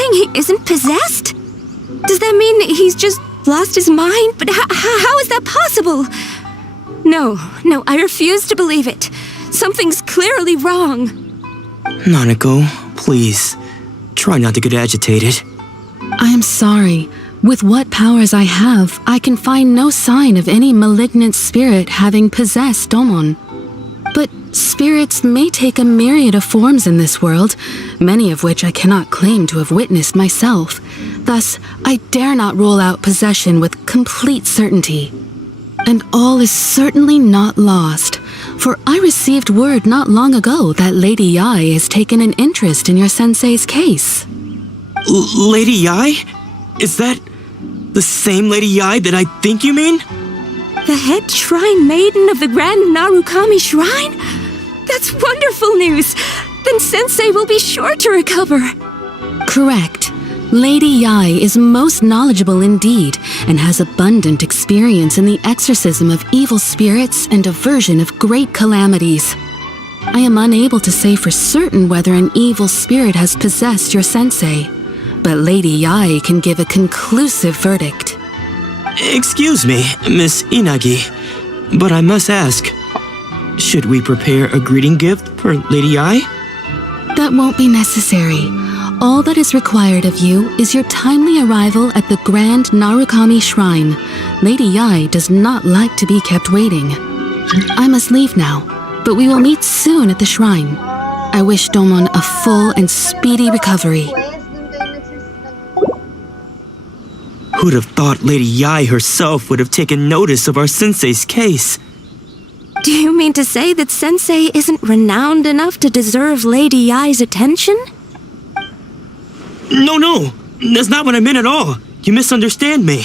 saying he isn't possessed? Does that mean he's just lost his mind? But how is that possible? No, I refuse to believe it. Something's clearly wrong. Nanako, please, try not to get agitated. I am sorry. With what powers I have, I can find no sign of any malignant spirit having possessed Domon. But spirits may take a myriad of forms in this world, many of which I cannot claim to have witnessed myself. Thus, I dare not rule out possession with complete certainty. And all is certainly not lost, for I received word not long ago that Lady Yai has taken an interest in your sensei's case. Lady Yai? Is that the same Lady Yai that I think you mean? The head shrine maiden of the Grand Narukami Shrine? That's wonderful news! Then Sensei will be sure to recover. Correct. Lady Yai is most knowledgeable indeed, and has abundant experience in the exorcism of evil spirits and aversion of great calamities. I am unable to say for certain whether an evil spirit has possessed your sensei, but Lady Yai can give a conclusive verdict. Excuse me, Miss Inagi, but I must ask, should we prepare a greeting gift for Lady Yai? That won't be necessary. All that is required of you is your timely arrival at the Grand Narukami Shrine. Lady Yai does not like to be kept waiting. I must leave now, but we will meet soon at the shrine. I wish Domon a full and speedy recovery. Who'd have thought Lady Yai herself would have taken notice of our sensei's case? Do you mean to say that Sensei isn't renowned enough to deserve Lady Yai's attention? No, that's not what I meant at all. You misunderstand me.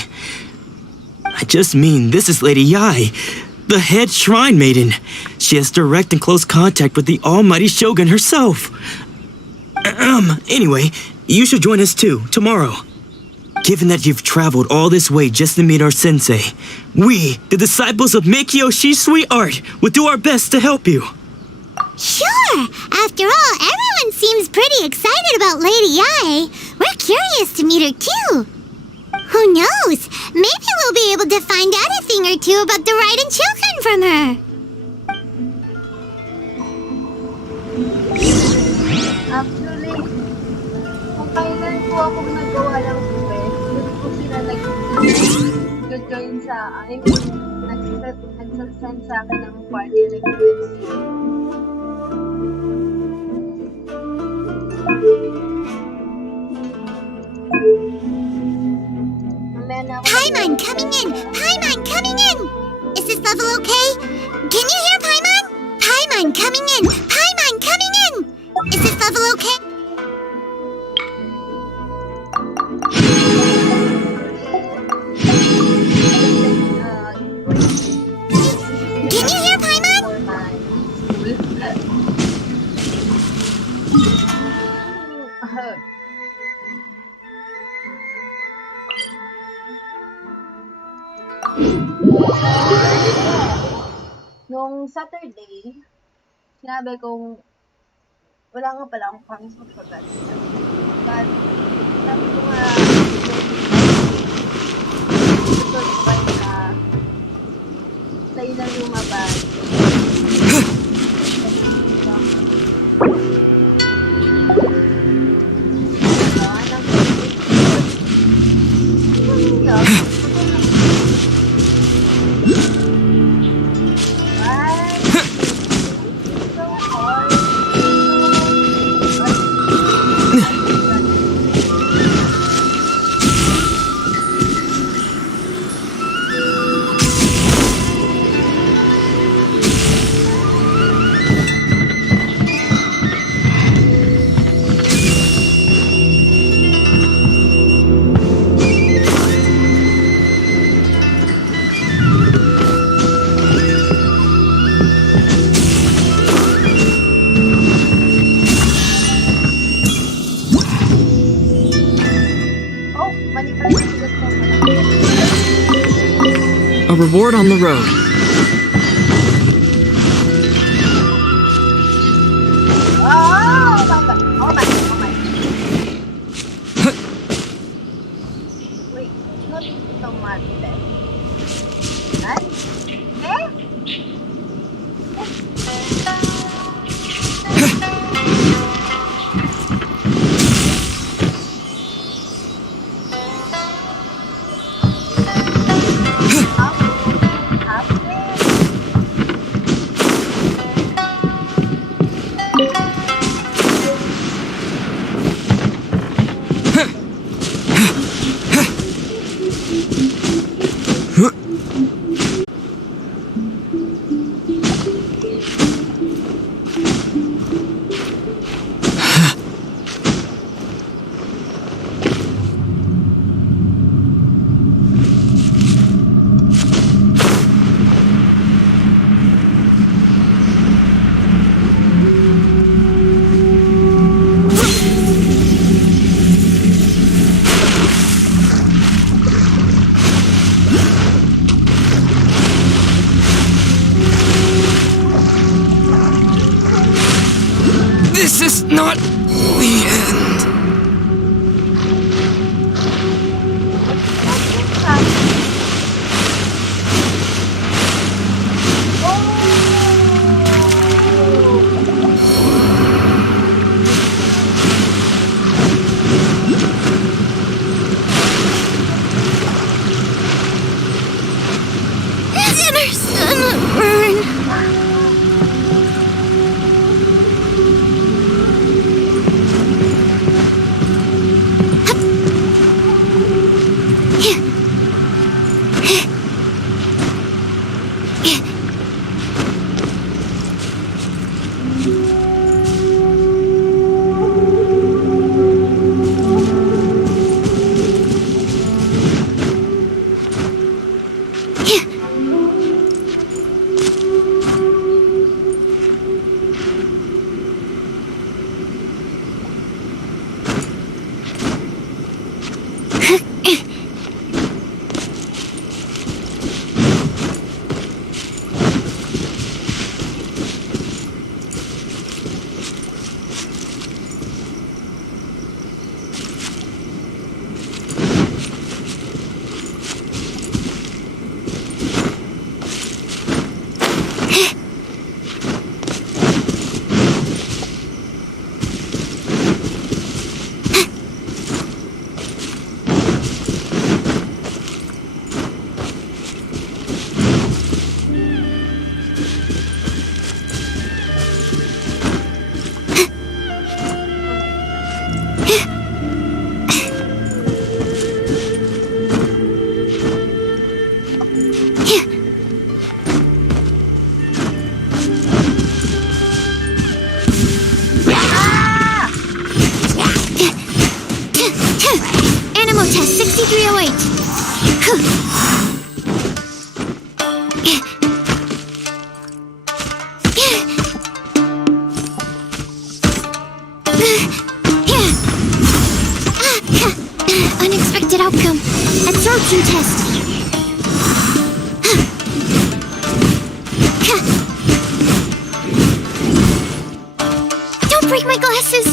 I just mean this is Lady Yai, the head shrine maiden. She has direct and close contact with the almighty Shogun herself. Anyway, you should join us too, tomorrow. Given that you've traveled all this way just to meet our sensei, we, the disciples of Meikyo Shisui Art, will do our best to help you. Sure! After all, everyone seems pretty excited about Lady Yai. We're curious to meet her too. Who knows? Maybe we'll be able to find out a thing or two about the Raiden children from her. Actually, kung kailan po ako nagawa ng quest, doon po sila nag-join sa, nagsasend sa akin ng party request. Paimon coming in! Paimon coming in! Is this level okay? Can you hear Paimon? Paimon coming in! Paimon coming in! Is this level okay? Can you hear Paimon? Nung Saturday, sinabi kong wala nga pala akong promise magpagat. But, sabi ko nga, ito ba sa ilang lumabas. A reward on the road. Oh my god! Oh my god! Oh my god! not automatic. Yan. Eh? This is not the end. Dinner's gonna burn. Animal test 6308. Unexpected outcome. Absorption test. Don't break my glasses.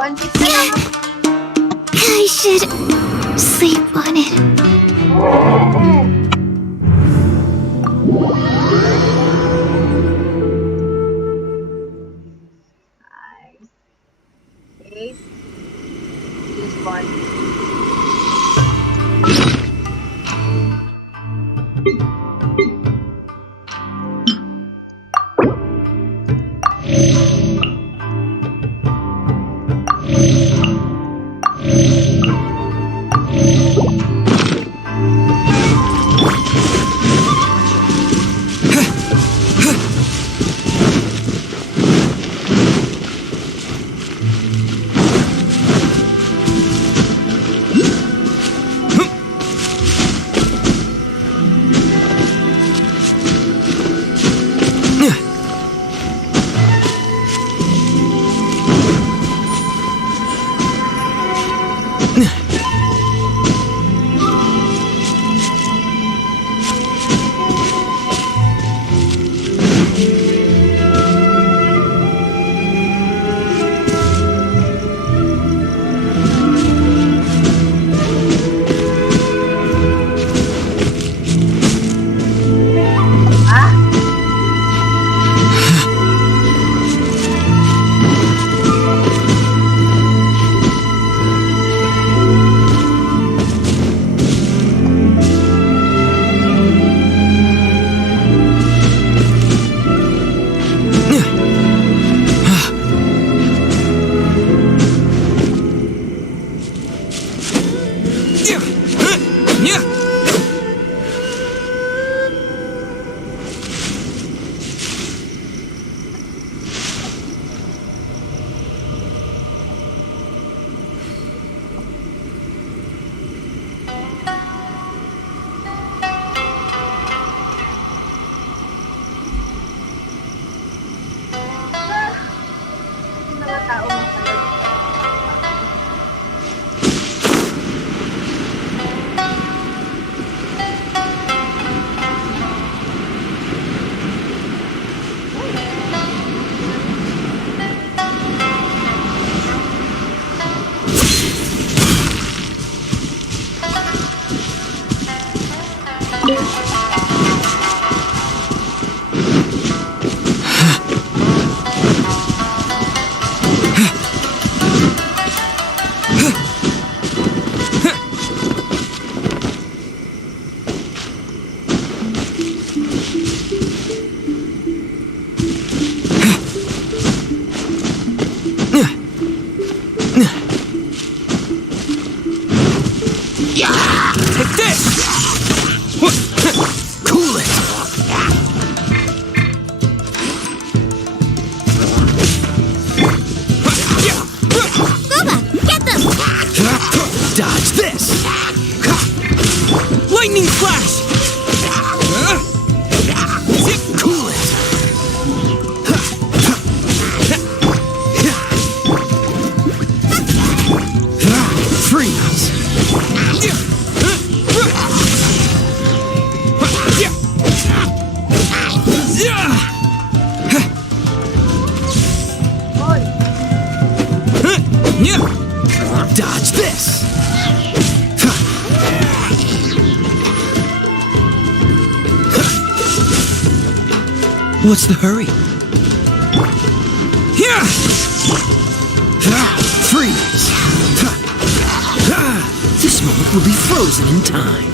150 na. I should sleep on it. Nice. 8. This one. Dodge this! Lightning flash! Zip cool it! Freeze! Dodge this! What's the hurry? Freeze! This moment will be frozen in time.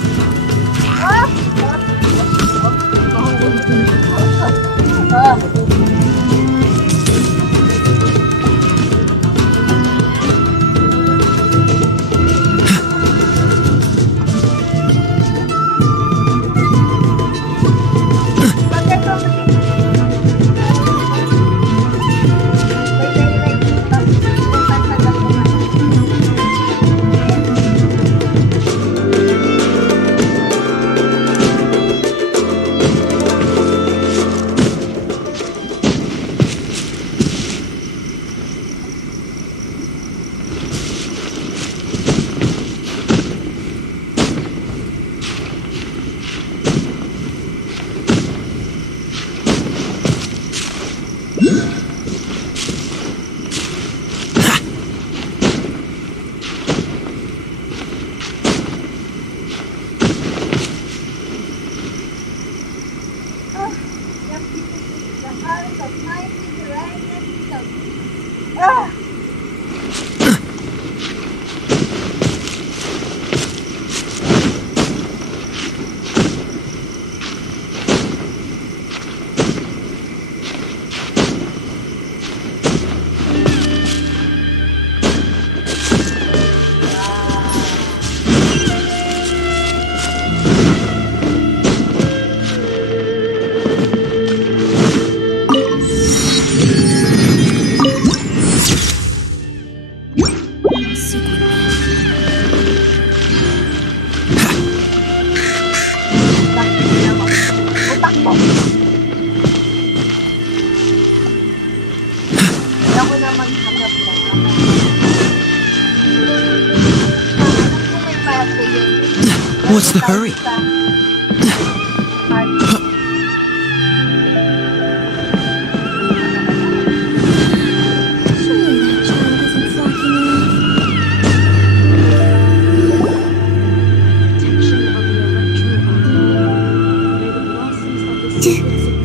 What's the hurry?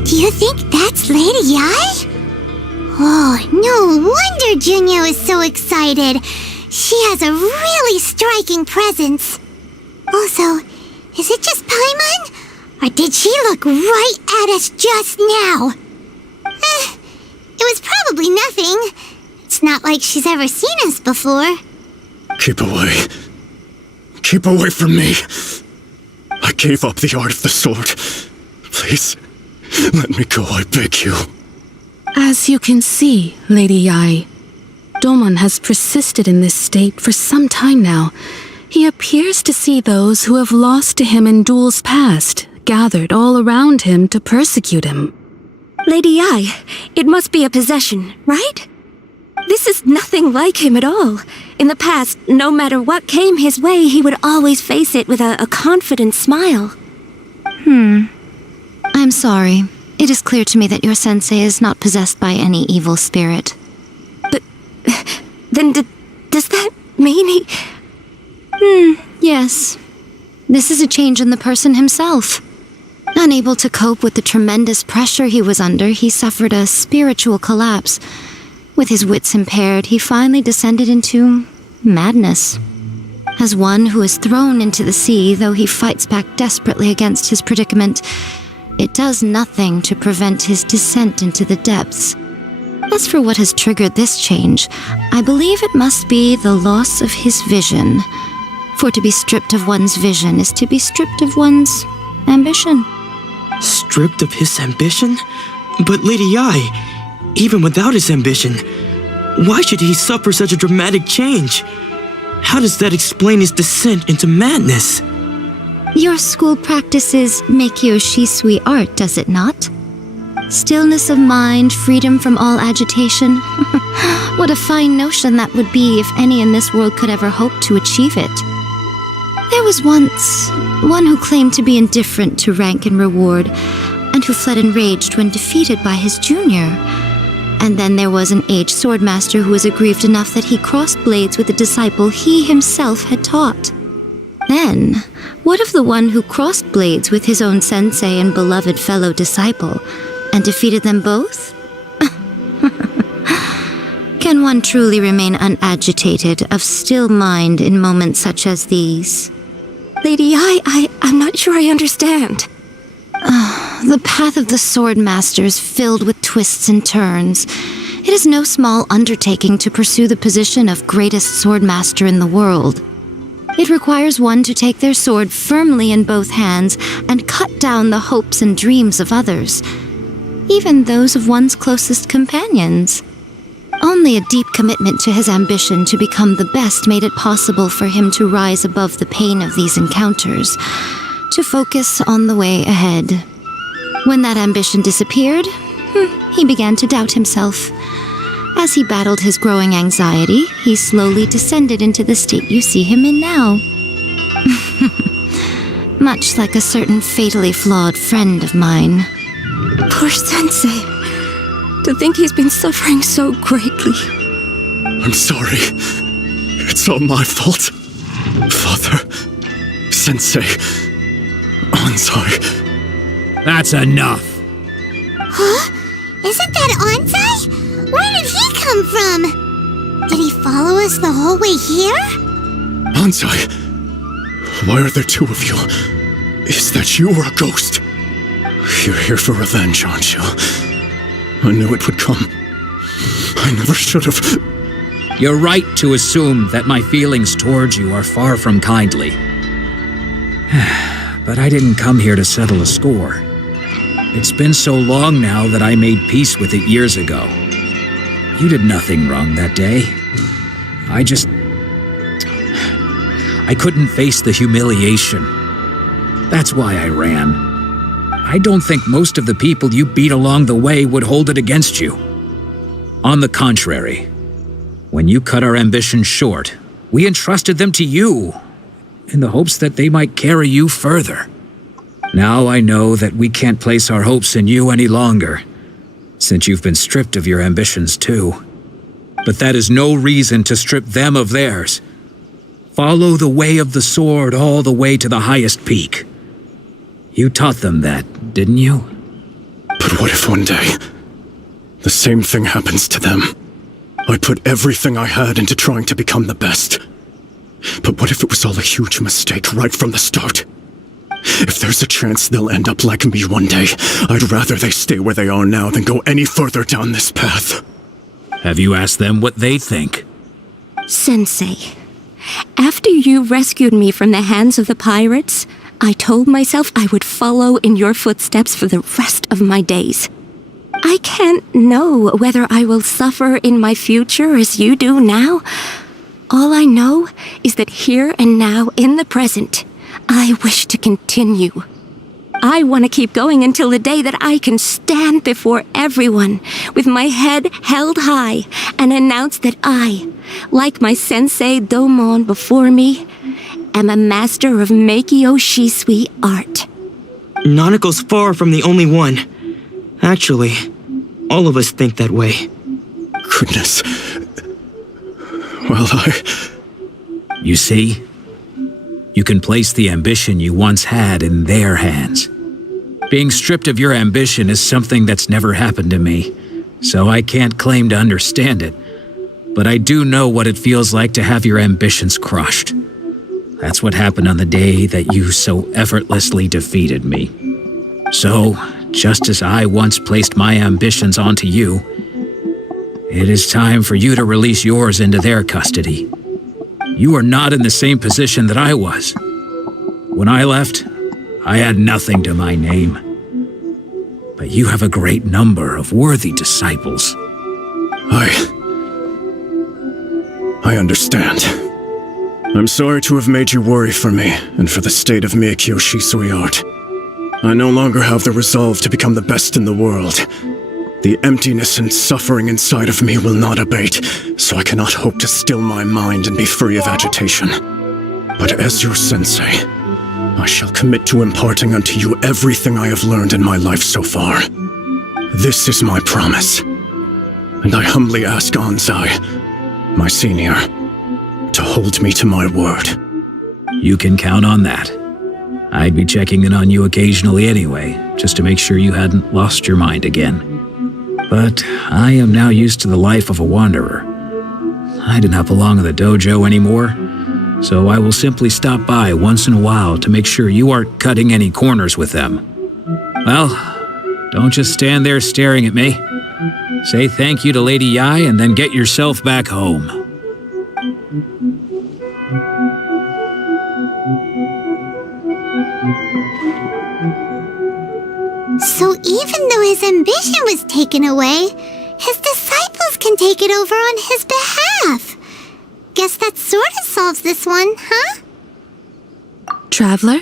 Do you think that's Lady Yai? Oh, no wonder Junya is so excited. She has a really striking presence. Also, is it just Paimon? Or did she look right at us just now? It was probably nothing. It's not like she's ever seen us before. Keep away. Keep away from me. I gave up the art of the sword. Please, let me go, I beg you. As you can see, Lady Yai, Domon has persisted in this state for some time now. He appears to see those who have lost to him in duels past, gathered all around him to persecute him. Lady Yai, it must be a possession, right? This is nothing like him at all. In the past, no matter what came his way, he would always face it with a confident smile. I'm sorry. It is clear to me that your sensei is not possessed by any evil spirit. But then does that mean he... Yes. This is a change in the person himself. Unable to cope with the tremendous pressure he was under, he suffered a spiritual collapse. With his wits impaired, he finally descended into madness. As one who is thrown into the sea, though he fights back desperately against his predicament, it does nothing to prevent his descent into the depths. As for what has triggered this change, I believe it must be the loss of his vision. For to be stripped of one's vision is to be stripped of one's ambition. Stripped of his ambition? But Lady Yai, even without his ambition, why should he suffer such a dramatic change? how does that explain his descent into madness? Your school practices Meikyo Shisui art, does it not? Stillness of mind, freedom from all agitation. What a fine notion that would be if any in this world could ever hope to achieve it. There was once one who claimed to be indifferent to rank and reward, and who fled enraged when defeated by his junior. And then there was an aged swordmaster who was aggrieved enough that he crossed blades with a disciple he himself had taught. Then, what of the one who crossed blades with his own sensei and beloved fellow disciple, and defeated them both? Can one truly remain unagitated, of still mind in moments such as these? Lady I'm not sure I understand. The path of the swordmaster is filled with twists and turns. It is no small undertaking to pursue the position of greatest swordmaster in the world. It requires one to take their sword firmly in both hands and cut down the hopes and dreams of others, even those of one's closest companions. Only a deep commitment to his ambition to become the best made it possible for him to rise above the pain of these encounters, to focus on the way ahead. When that ambition disappeared, he began to doubt himself. As he battled his growing anxiety, he slowly descended into the state you see him in now. Much like a certain fatally flawed friend of mine. Poor Sensei. To think he's been suffering so greatly. I'm sorry. It's all my fault. Father, Sensei, Onsai. That's enough. Huh? Isn't that Onsai? Where did he come from? Did he follow us the whole way here? Onsai, why are there two of you? Is that you or a ghost? You're here for revenge, aren't you? I knew it would come. I never should have. You're right to assume that my feelings towards you are far from kindly. But I didn't come here to settle a score. It's been so long now that I made peace with it years ago. You did nothing wrong that day. I couldn't face the humiliation. That's why I ran. I don't think most of the people you beat along the way would hold it against you. On the contrary, when you cut our ambitions short, we entrusted them to you, in the hopes that they might carry you further. Now I know that we can't place our hopes in you any longer, since you've been stripped of your ambitions too. But that is no reason to strip them of theirs. Follow the way of the sword all the way to the highest peak. You taught them that, didn't you? But what if one day, the same thing happens to them? I put everything I had into trying to become the best. But what if it was all a huge mistake right from the start? If there's a chance they'll end up like me one day, I'd rather they stay where they are now than go any further down this path. Have you asked them what they think? Sensei, after you rescued me from the hands of the pirates, I told myself I would follow in your footsteps for the rest of my days. I can't know whether I will suffer in my future as you do now. All I know is that here and now, in the present, I wish to continue. I want to keep going until the day that I can stand before everyone with my head held high and announce that I, like my sensei Domon before me, am a master of Meikyo Shisui art. Nanako's far from the only one. Actually, all of us think that way. Goodness. Well, You see? You can place the ambition you once had in their hands. Being stripped of your ambition is something that's never happened to me, so I can't claim to understand it. But I do know what it feels like to have your ambitions crushed. That's what happened on the day that you so effortlessly defeated me. So, just as I once placed my ambitions onto you, it is time for you to release yours into their custody. You are not in the same position that I was. When I left, I had nothing to my name. But you have a great number of worthy disciples. I understand. I'm sorry to have made you worry for me, and for the state of Miyakyo Shisui art. I no longer have the resolve to become the best in the world. The emptiness and suffering inside of me will not abate, so I cannot hope to still my mind and be free of agitation. But as your sensei, I shall commit to imparting unto you everything I have learned in my life so far. This is my promise. And I humbly ask Anzai, my senior, to hold me to my word. You can count on that. I'd be checking in on you occasionally anyway, just to make sure you hadn't lost your mind again. But I am now used to the life of a wanderer. I do not belong in the dojo anymore, so I will simply stop by once in a while to make sure you aren't cutting any corners with them. Well, don't just stand there staring at me. Say thank you to Lady Yai and then get yourself back home. So even though his ambition was taken away, his disciples can take it over on his behalf. Guess that sort of solves this one, huh? Traveler,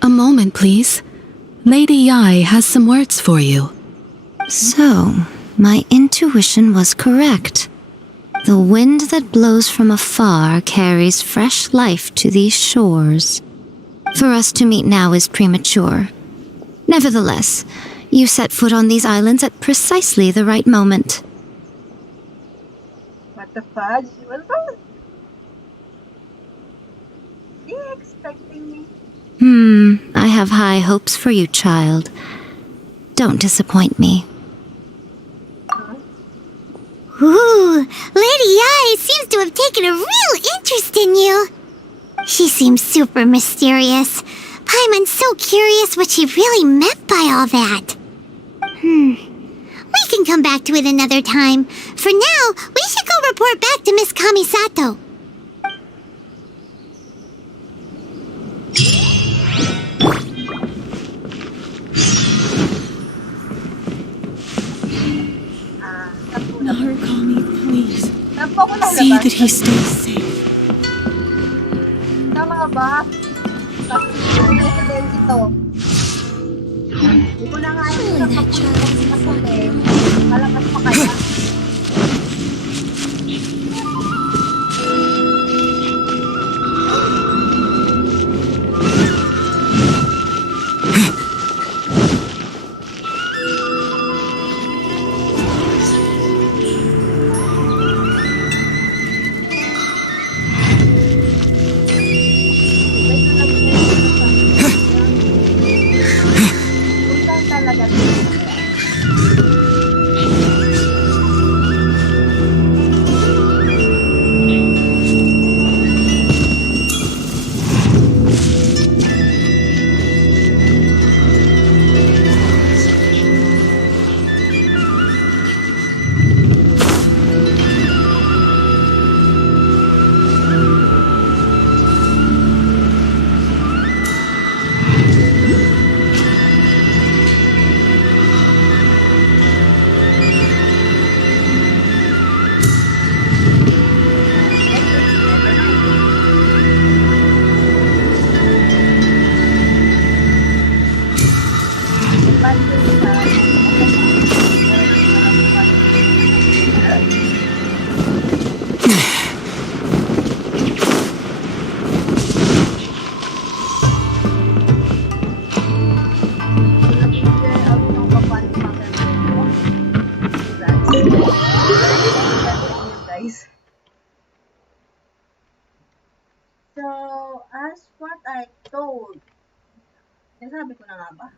a moment, please. Lady Yai has some words for you. So, my intuition was correct. The wind that blows from afar carries fresh life to these shores. For us to meet now is premature. Nevertheless, you set foot on these islands at precisely the right moment. What the fudge? What the... Are you expecting me? I have high hopes for you, child. Don't disappoint me. Ooh, Lady Yai seems to have taken a real interest in you. She seems super mysterious. Paimon's so curious what she really meant by all that. We can come back to it another time. For now, we should go report back to Miss Kamisato. Narukami, please. Tampo ko lang See labas. that he stays safe. Tama ba? President ito. Hindi ko na nga ito sa kapag malakas pa kaya. So, as what I told, nasabi ko na nga ba?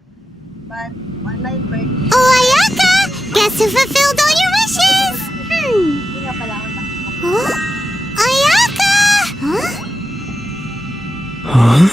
But, on my birthday, Oh, Ayaka! Guess who fulfilled all your wishes? hindi nga pala ako Huh? Ayaka! Huh? Huh?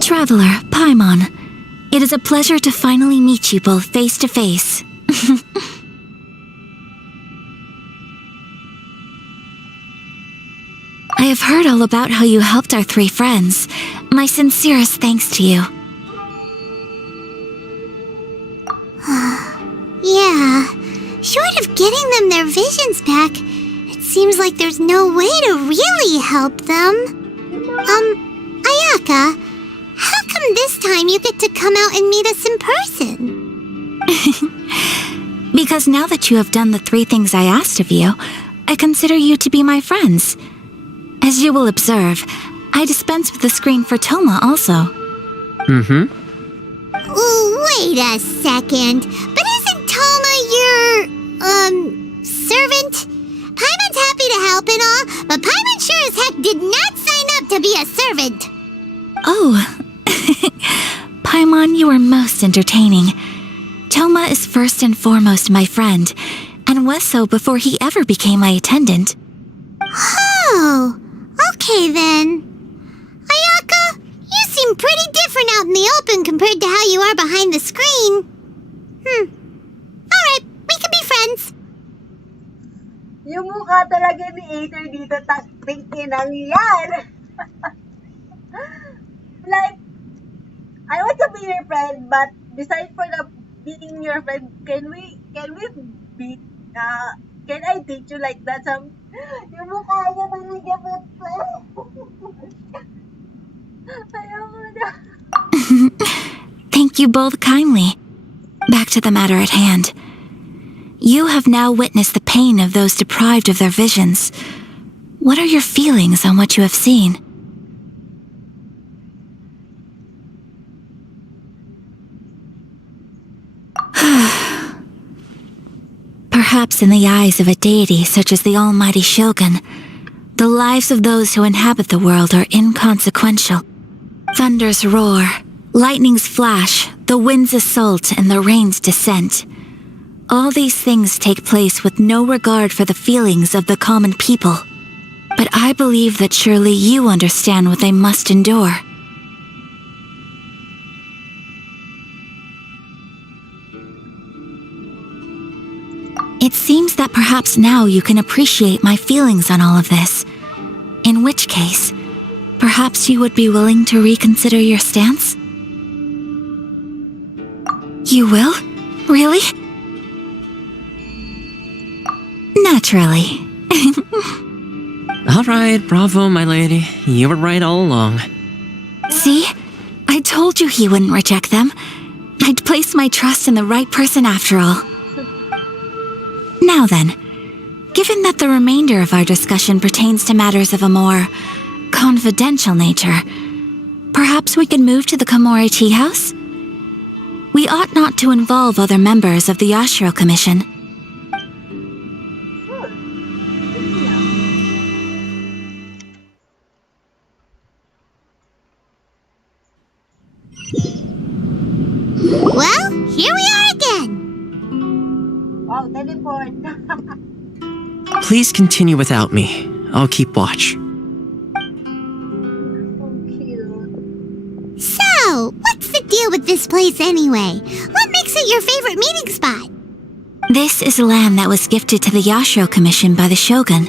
Traveler, Paimon, it is a pleasure to finally meet you both face to face. I've heard all about how you helped our 3 friends. My sincerest thanks to you. Yeah, short of getting them their visions back, it seems like there's no way to really help them. Ayaka, how come this time you get to come out and meet us in person? Because now that you have done the 3 things I asked of you, I consider you to be my friends. As you will observe, I dispense with the screen for Toma also. Wait a second, but isn't Toma your, servant? Paimon's happy to help and all, but Paimon sure as heck did not sign up to be a servant. Oh, Paimon, you are most entertaining. Toma is first and foremost my friend, and was so before he ever became my attendant. Oh, okay then. Ayaka, you seem pretty different out in the open compared to how you are behind the screen. Alright, we can be friends. Yung mukha talaga ni Aether dito, takting inang yan. Like, I want to be your friend, but besides for the being your friend, can we be, can I date you like that? Yung mukha niya talaga, ayoko na. Thank you both kindly. Back to the matter at hand. You have now witnessed the pain of those deprived of their visions. What are your feelings on what you have seen? Perhaps in the eyes of a deity such as the almighty Shogun, the lives of those who inhabit the world are inconsequential. Thunders roar, lightnings flash, the winds assault, and the rains descent. All these things take place with no regard for the feelings of the common people. But I believe that surely you understand what they must endure. It seems that perhaps now you can appreciate my feelings on all of this. In which case, perhaps you would be willing to reconsider your stance? You will? Really? Naturally. All right, bravo, my lady. You were right all along. See? I told you he wouldn't reject them. I'd placed my trust in the right person after all. Now then, given that the remainder of our discussion pertains to matters of a more confidential nature, perhaps we could move to the Komori Tea House? We ought not to involve other members of the Yashiro Commission. Well, here we are again. Wow, teleport. Please continue without me. I'll keep watch. So cute. So, what's the deal with this place anyway? What makes it your favorite meeting spot? This is land that was gifted to the Yashiro Commission by the Shogun.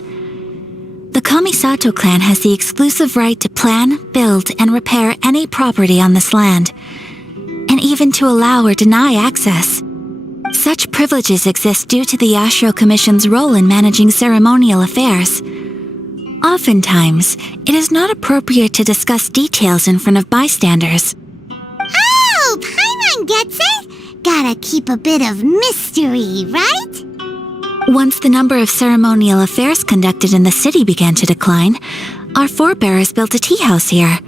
The Kamisato clan has the exclusive right to plan, build, and repair any property on this land, and even to allow or deny access. Such privileges exist due to the Yashiro Commission's role in managing ceremonial affairs. Oftentimes, it is not appropriate to discuss details in front of bystanders. Oh, Paimon gets it. Gotta keep a bit of mystery, right? Once the number of ceremonial affairs conducted in the city began to decline, our forebears built a tea house here.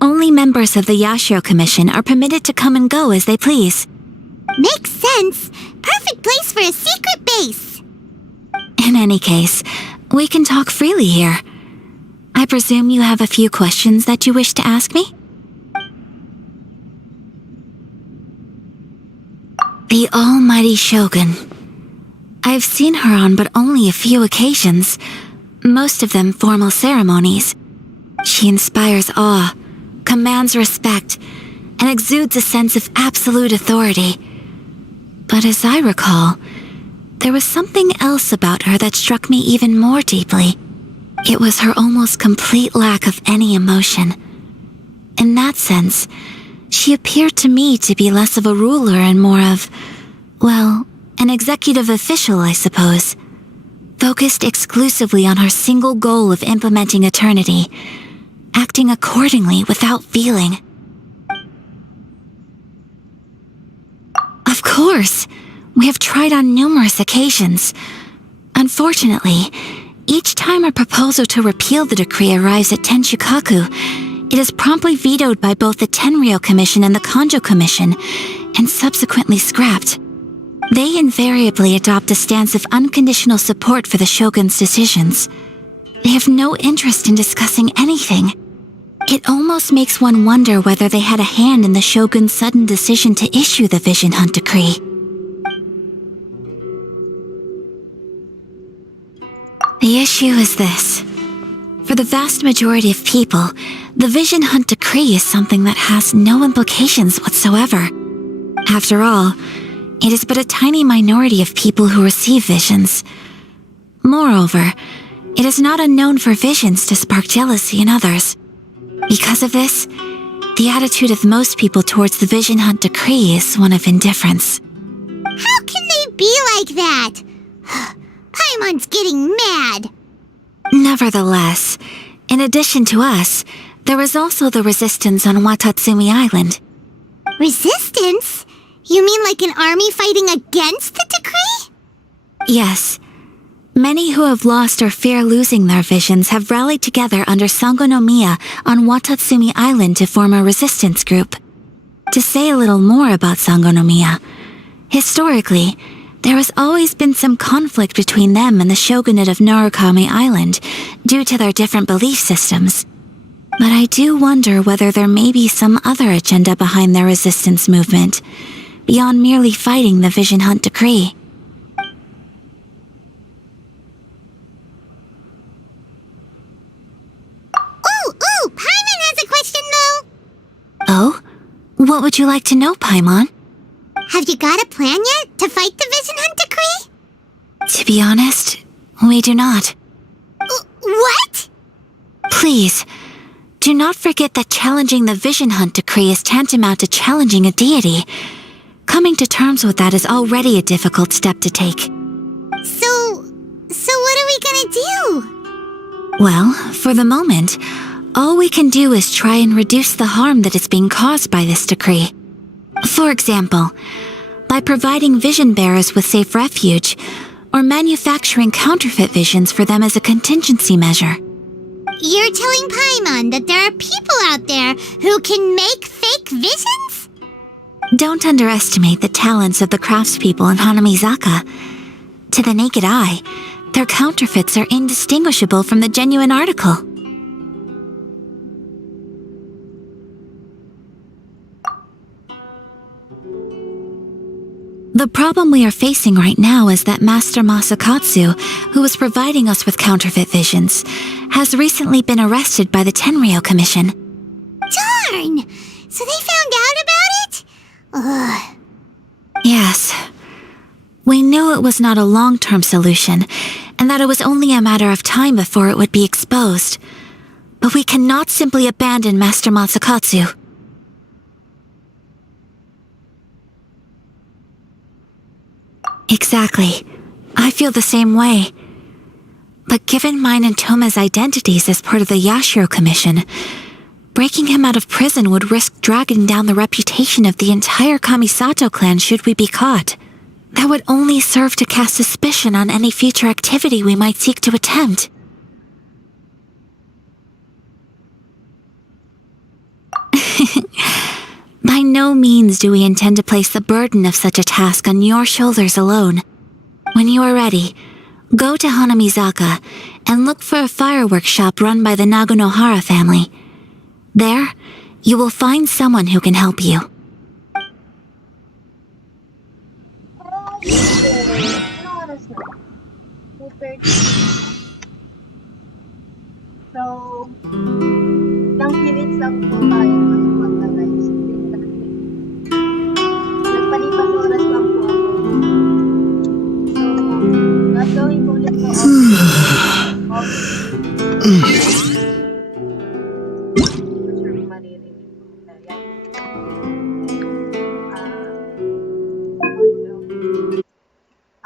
Only members of the Yashiro Commission are permitted to come and go as they please. Makes sense. Perfect place for a secret base. In any case, we can talk freely here. I presume you have a few questions that you wish to ask me? The almighty Shogun. I've seen her on but only a few occasions, most of them formal ceremonies. She inspires awe, commands respect, and exudes a sense of absolute authority. But as I recall, there was something else about her that struck me even more deeply. It was her almost complete lack of any emotion. In that sense, she appeared to me to be less of a ruler and more of, well, an executive official, I suppose, focused exclusively on her single goal of implementing eternity, acting accordingly without feeling. Of course, we have tried on numerous occasions. Unfortunately, each time a proposal to repeal the decree arrives at Tenshukaku, it is promptly vetoed by both the Tenryou Commission and the Kanjo Commission, and subsequently scrapped. They invariably adopt a stance of unconditional support for the shogun's decisions. They have no interest in discussing anything. It almost makes one wonder whether they had a hand in the shogun's sudden decision to issue the Vision Hunt decree. The issue is this. For the vast majority of people, the Vision Hunt decree is something that has no implications whatsoever. After all, it is but a tiny minority of people who receive visions. Moreover, it is not unknown for visions to spark jealousy in others. Because of this, the attitude of most people towards the Vision Hunt decree is one of indifference. How can they be like that? Paimon's getting mad. Nevertheless, in addition to us, there is also the resistance on Watatsumi Island. Resistance? You mean like an army fighting against the decree? Yes. Many who have lost or fear losing their visions have rallied together under Sangonomiya on Watatsumi Island to form a resistance group. To say a little more about Sangonomiya, historically, there has always been some conflict between them and the shogunate of Narukami Island due to their different belief systems. But I do wonder whether there may be some other agenda behind their resistance movement, beyond merely fighting the Vision Hunt decree. Ooh, Paimon has a question though. Oh? What would you like to know, Paimon? Have you got a plan yet to fight the Vision Hunt decree? To be honest, we do not. What? Please, do not forget that challenging the Vision Hunt decree is tantamount to challenging a deity. Coming to terms with that is already a difficult step to take. So what are we gonna do? Well, for the moment, all we can do is try and reduce the harm that is being caused by this decree. For example, by providing vision bearers with safe refuge, or manufacturing counterfeit visions for them as a contingency measure. You're telling Paimon that there are people out there who can make fake visions? Don't underestimate the talents of the craftspeople in Hanamizaka. To the naked eye, their counterfeits are indistinguishable from the genuine article. The problem we are facing right now is that Master Masakatsu, who is providing us with counterfeit visions, has recently been arrested by the Tenryou Commission. Darn! So they found out about it? Ugh. Yes. We knew it was not a long-term solution, and that it was only a matter of time before it would be exposed. But we cannot simply abandon Master Masakatsu. Exactly. I feel the same way. But given mine and Toma's identities as part of the Yashiro Commission, breaking him out of prison would risk dragging down the reputation of the entire Kamisato clan should we be caught. That would only serve to cast suspicion on any future activity we might seek to attempt. By no means do we intend to place the burden of such a task on your shoulders alone. When you are ready, go to Hanamizaka and look for a fireworks shop run by the Naganohara family. There, you will find someone who can help you. So, ilang minutes lang po tayo mag-guys. Nagpalipas oras lang po ako. So, gagawin ko ulit po. Okay. sure maririnig.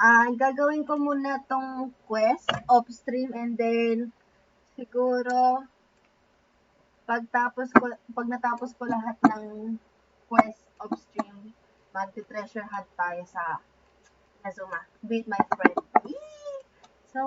Ayan. Gagawin ko muna tong quest off stream and then siguro pag natapos ko lahat ng quest off stream, magti-treasure hunt tayo sa Inazuma with my friend. Yee! So,